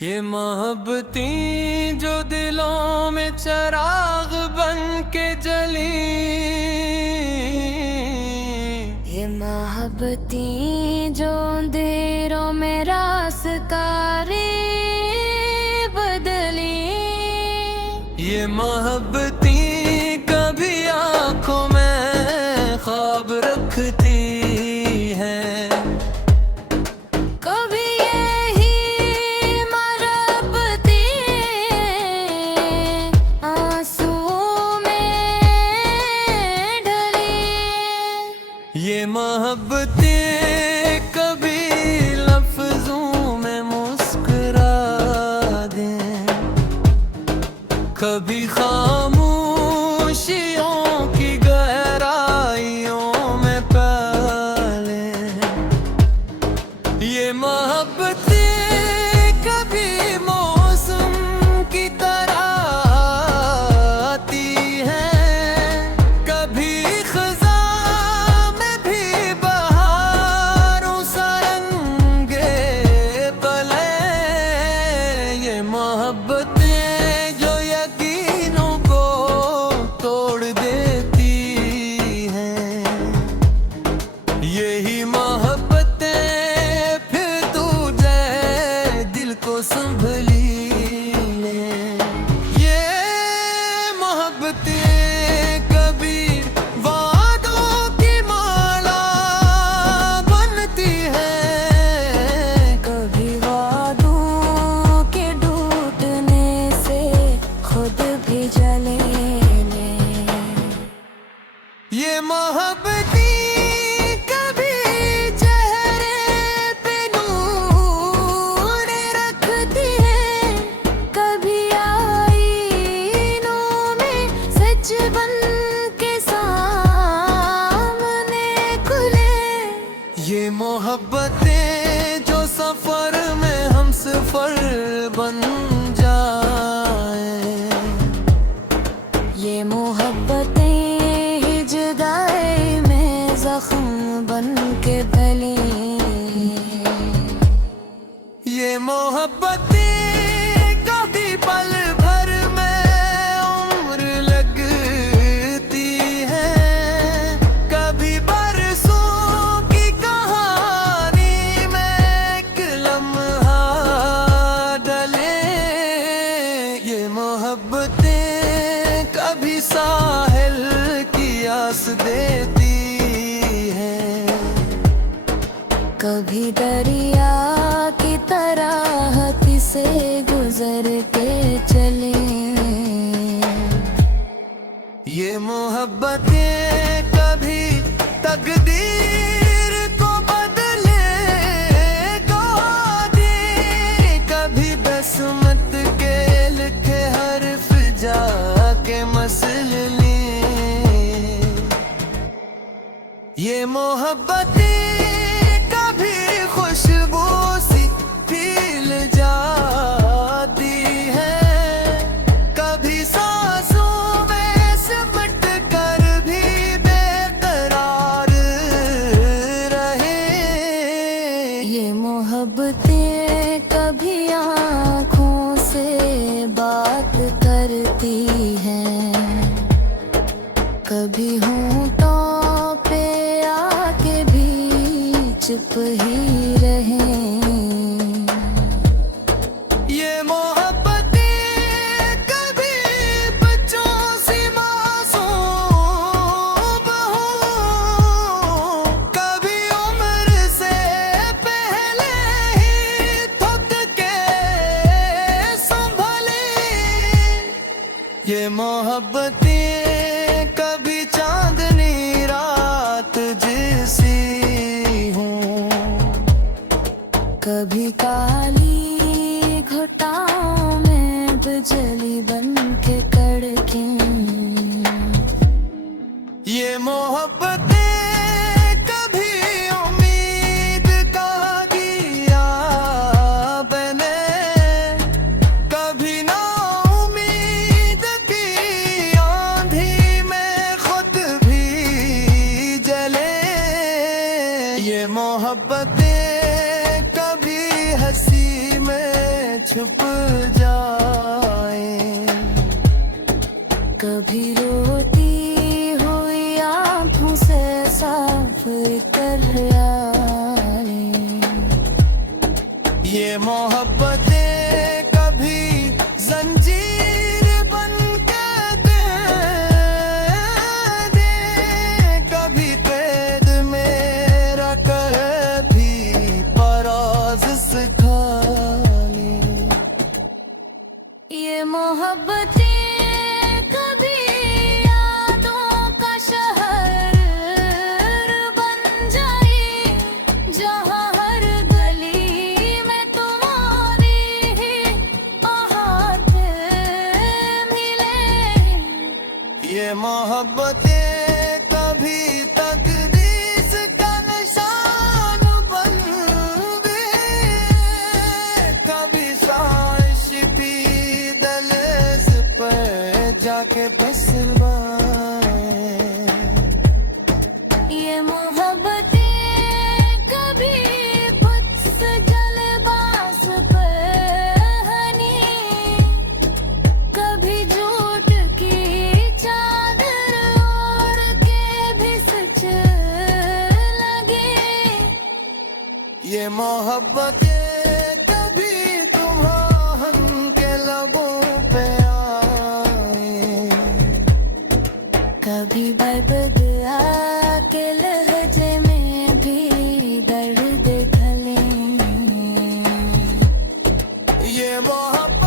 ये मोहब्बतें जो दिलों में चराग बन के जली, ये मोहब्बतें जो अंधेरों में रास्तारे बदली, ये मोहब्बतें कभी आंखों में ख्वाब रखती हैं, कभी यही मरबती आंसुओं में ढली। ये मोहब्बतें कभी लफ्जों में मुस्कुरा दें, कभी खामोशियों की गहराइयों में पाले। ये मोहब्बतें कभी मौसम की तरह आती हैं, कभी खज़ां में भी बहारों सा रंगे पले। ये मोहब्बतें जो यकीनों को तोड़ देती हैं, यही मोहब्बतें फिर तुझे दिल को संभली ले। ये मोहब्बतें कभी वादों की माला बनती हैं, कभी वादों के टूटने से खुद भी जले ले। ये मोहब्बतें कभी चेहरे पे नूर रखती हैं, कभी आईनों में सच बन के सामने खुले। ये मोहब्बतें जो सफर में हम सफर बन जाए, ये मोहब्बतें ही जुदाई में जख्म बन के भली। ये मोहब्बतें कभी पल भर में उम्र लगती हैं, कभी बरसों की कहानी में एक लम्हा डले। ये मोहब्बतें कभी साहिल की आस देती हैं, कभी दरिया की तरह हती से गुजर के चले। ये मोहब्बतें कभी तकदीर को बदले दी, कभी बसमत के लिखे हर्फ जाके मसल ली। ये मोहब्बतें कभी खुशबू सी फील जाती हैं, कभी सांसों में सिमट कर भी बेकरार रहे। ये मोहब्बतें कभी आँखों से बात करती हैं, कभी होंठों पे आके भी चुप ही रहे। ये मोहब्बतें कभी बच्चों सी मासूम हों, कभी उम्र से पहले ही थक के संभले। ये मोहब्बतें कभी चांदनी रात जैसी हूँ, कभी काली घटाओं में बिजली बन के कड़के। ये मोहब्बतें कभी उम्मीद का दिया बने, कभी ना उम्मीद की छुप जाए। कभी रोती हुई आंखों से साफ उतर आए। ये मोहब्बतें कभी जंजीर बन के दे, कभी कैद मेरा कभी पराज सिखा ले। ये मोहब्बतें कभी यादों का शहर बन जाए, जहाँ हर गली में तुम्हारी ही आहट मिले। ये मोहब्बतें कभी तकदीर का निशान बन दे, कभी साइश भी दलस पर जाके फिसलवाए। ये मोहब्बतें कभी खुद से जलबास पर हनी, कभी झूठ की चादर ओढ़ के भी सच लगे। ये मोहब्बतें कभी तुम्हारे के लबों पे आए, कभी बदबुआ के लहजे में भी दर्द ढले। ये मोहब्बत